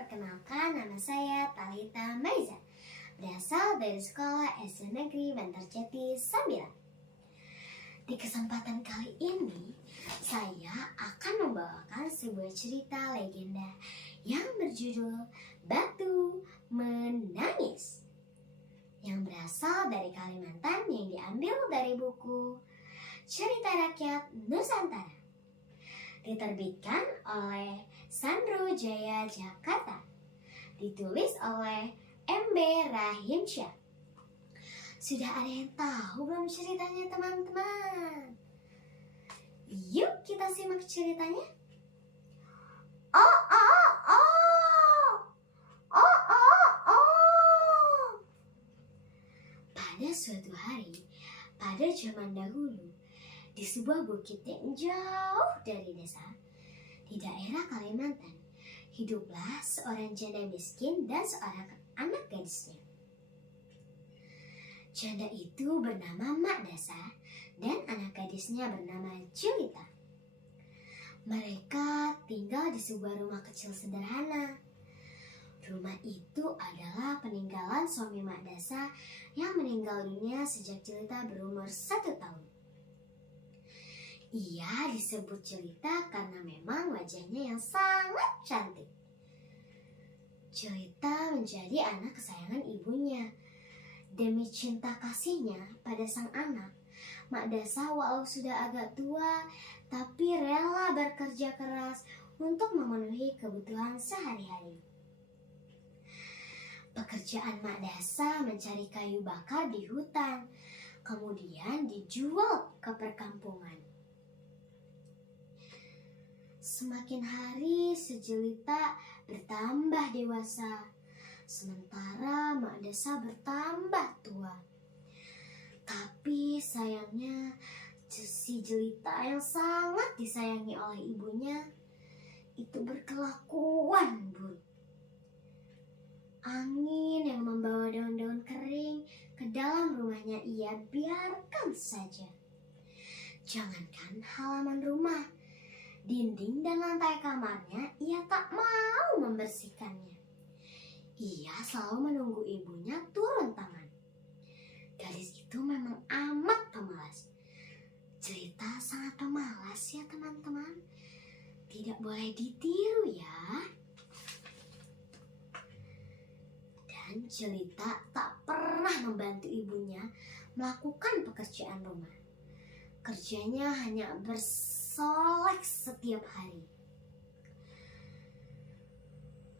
perkenalkan nama saya Talita Maiza, berasal dari sekolah SD Negeri Bantar Jati 9. Di kesempatan kali ini, saya akan membawakan sebuah cerita legenda yang berjudul Batu Menangis, yang berasal dari Kalimantan yang diambil dari buku Cerita Rakyat Nusantara. Diterbitkan oleh Sandro Jaya Jakarta. Ditulis oleh MB Rahimsyah. Sudah ada yang tahu belum ceritanya, teman-teman? Yuk kita simak ceritanya. Oh, oh, oh. Oh, oh, oh. Pada suatu hari, pada zaman dahulu, di sebuah bukit yang jauh dari desa, di daerah Kalimantan, hiduplah seorang janda miskin dan seorang anak gadisnya. Janda itu bernama Mak Dasa dan anak gadisnya bernama Julita. Mereka tinggal di sebuah rumah kecil sederhana. Rumah itu adalah peninggalan suami Mak Dasa yang meninggal dunia sejak Julita berumur 1 tahun. Ia disebut Julita karena memang wajahnya yang sangat cantik. Julita menjadi anak kesayangan ibunya. Demi cinta kasihnya pada sang anak, Mak Dasa walau sudah agak tua, tapi rela bekerja keras untuk memenuhi kebutuhan sehari-hari. Pekerjaan Mak Dasa mencari kayu bakar di hutan, kemudian dijual ke perkampungan. Semakin hari si Julita bertambah dewasa, sementara Mak Dasa bertambah tua. Tapi sayangnya si Julita yang sangat disayangi oleh ibunya itu berkelakuan buruk. Angin yang membawa daun-daun kering ke dalam rumahnya ia biarkan saja. Jangankan halaman rumah, dinding dan lantai kamarnya ia tak mau membersihkannya. Ia selalu menunggu ibunya turun tangan. Gadis itu memang amat pemalas. Cerita sangat pemalas ya teman-teman. Tidak boleh ditiru ya. Dan Julita tak pernah membantu ibunya melakukan pekerjaan rumah. Kerjanya hanya bersolek setiap hari.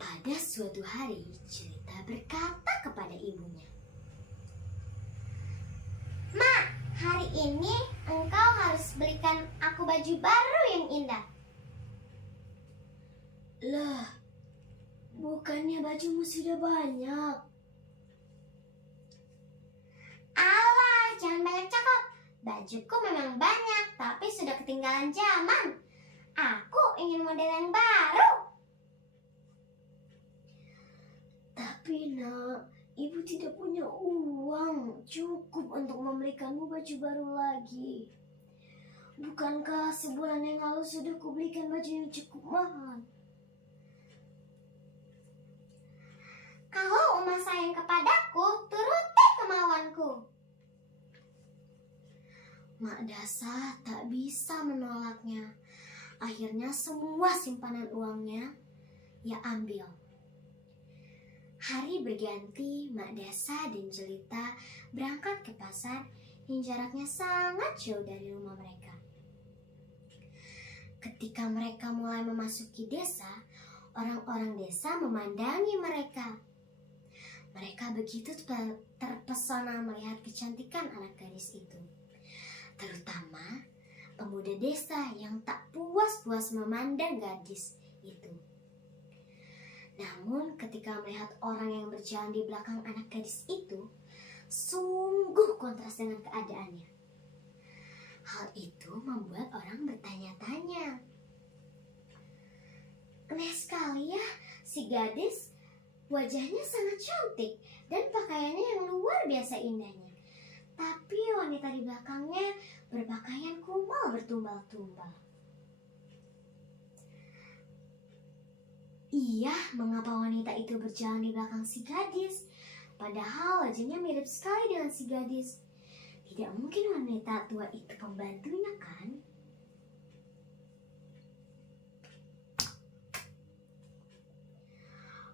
Pada suatu hari, Julita berkata kepada ibunya, "Mak, hari ini engkau harus belikan aku baju baru yang indah." "Lah, bukannya bajumu sudah banyak?" "Alah, jangan banyak cakap. Bajuku memang banyak, tapi sudah ketinggalan zaman. Aku ingin model yang baru." "Tapi nak, ibu tidak punya uang cukup untuk membelikanmu baju baru lagi. Bukankah sebulan yang lalu sudah kubelikan baju yang cukup mahal?" "Kalau Uma sayang kepadaku, turuti kemauanku." Mak Dasa tak bisa menolaknya. Akhirnya semua simpanan uangnya ia ambil. Hari berganti, Mak Dasa dan Julita berangkat ke pasar yang jaraknya sangat jauh dari rumah mereka. Ketika mereka mulai memasuki desa, orang-orang desa memandangi mereka. Mereka begitu terpesona melihat kecantikan anak gadis itu. Terutama pemuda desa yang tak puas-puas memandang gadis itu. Namun ketika melihat orang yang berjalan di belakang anak gadis itu, sungguh kontras dengan keadaannya. Hal itu membuat orang bertanya-tanya. Aneh sekali ya, si gadis wajahnya sangat cantik dan pakaiannya yang luar biasa indahnya. Tapi wanita di belakangnya berpakaian kumal bertumbal-tumbal. Iya, mengapa wanita itu berjalan di belakang si gadis? Padahal wajahnya mirip sekali dengan si gadis. Tidak mungkin wanita tua itu pembantunya, kan?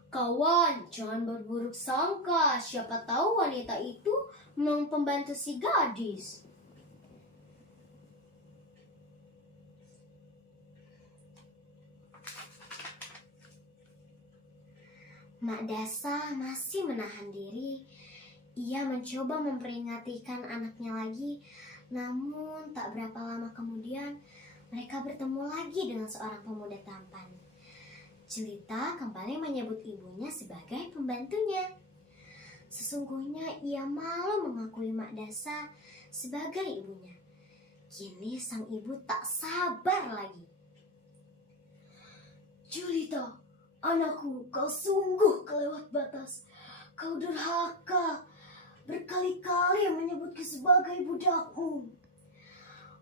Kawan, jangan berburuk sangka. Siapa tahu wanita itu memang pembantu si gadis. Mak Dasa masih menahan diri. Ia mencoba memperingatkan anaknya lagi, namun tak berapa lama kemudian mereka bertemu lagi dengan seorang pemuda tampan. Jelita kembali menyebut ibunya sebagai pembantunya. Sesungguhnya ia malu mengakui Mak Dasa sebagai ibunya. Kini sang ibu tak sabar lagi. Jelita, anakku, kau sungguh kelewat batas. Kau durhaka, berkali-kali menyebutku sebagai budakmu.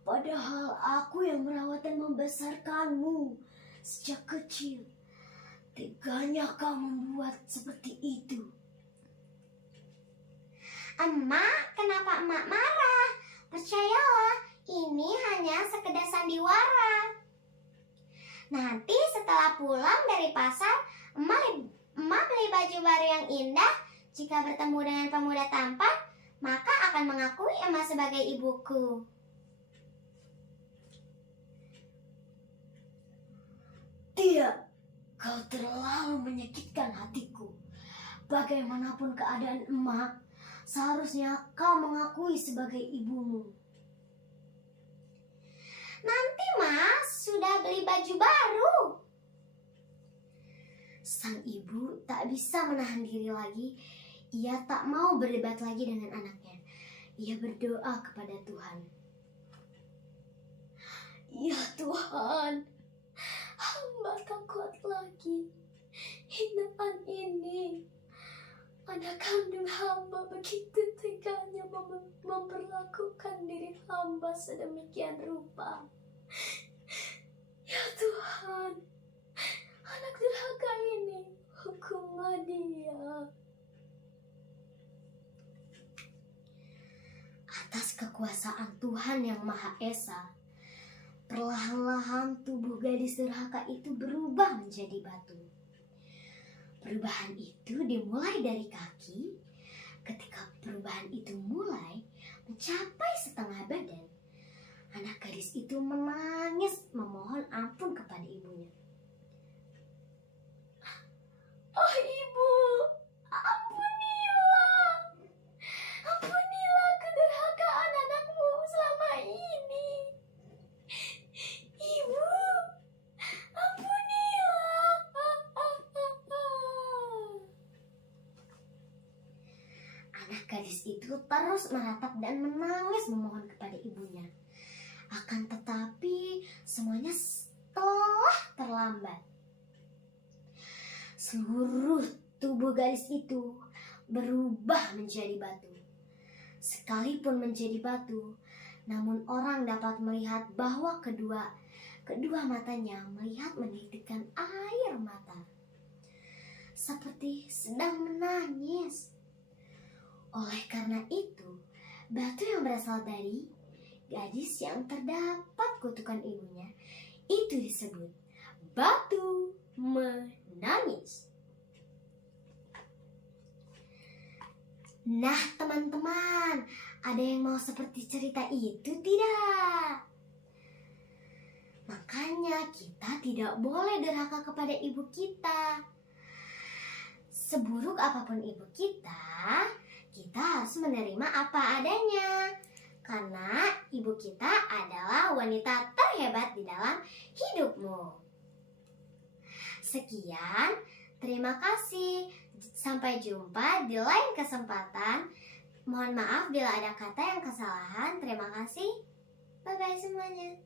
Padahal aku yang merawat dan membesarkanmu sejak kecil. Teganya kau membuat seperti itu. Emak, kenapa emak marah? Percayalah, ini hanya sekedar sandiwara. Nanti setelah pulang dari pasar, emak beli baju baru yang indah. Jika bertemu dengan pemuda tampan, maka akan mengakui emak sebagai ibuku. Tidak, kau terlalu menyakitkan hatiku. Bagaimanapun keadaan emak, seharusnya kau mengakui sebagai ibumu. Nanti Mas sudah beli baju baru. Sang ibu tak bisa menahan diri lagi. Ia tak mau berdebat lagi dengan anaknya. Ia berdoa kepada Tuhan. Ya Tuhan, hamba tak kuat lagi. Hinaan ini. Anak kandung hamba begitu teganya memperlakukan diri hamba sedemikian rupa. Ya Tuhan, anak durhaka ini, hukumlah dia. Atas kekuasaan Tuhan yang Maha Esa, perlahan-lahan tubuh gadis durhaka itu berubah menjadi batu. Perubahan itu dimulai dari kaki. Ketika perubahan itu mulai mencapai setengah badan, anak gadis itu menangis memohon ampun kepada ibunya. Oh ibu, ampunilah. Ampunilah kedurhakaan anakmu selama ini. Ibu, ampunilah. Anak gadis itu terus meratap dan menangis memohon kepada ibunya. Akan tetapi semuanya telah terlambat. Seluruh tubuh gadis itu berubah menjadi batu. Sekalipun menjadi batu, namun orang dapat melihat bahwa kedua matanya melihat menitikkan air mata, seperti sedang menangis. Oleh karena itu, batu yang berasal dari gadis yang terdapat kutukan ibunya itu disebut batu menangis. Nah teman-teman, ada yang mau seperti cerita itu tidak? Makanya kita tidak boleh durhaka kepada ibu kita. Seburuk apapun ibu kita harus menerima apa adanya. Karena ibu kita adalah wanita terhebat di dalam hidupmu. Sekian, terima kasih. Sampai jumpa di lain kesempatan. Mohon maaf bila ada kata yang kesalahan. Terima kasih. Bye-bye semuanya.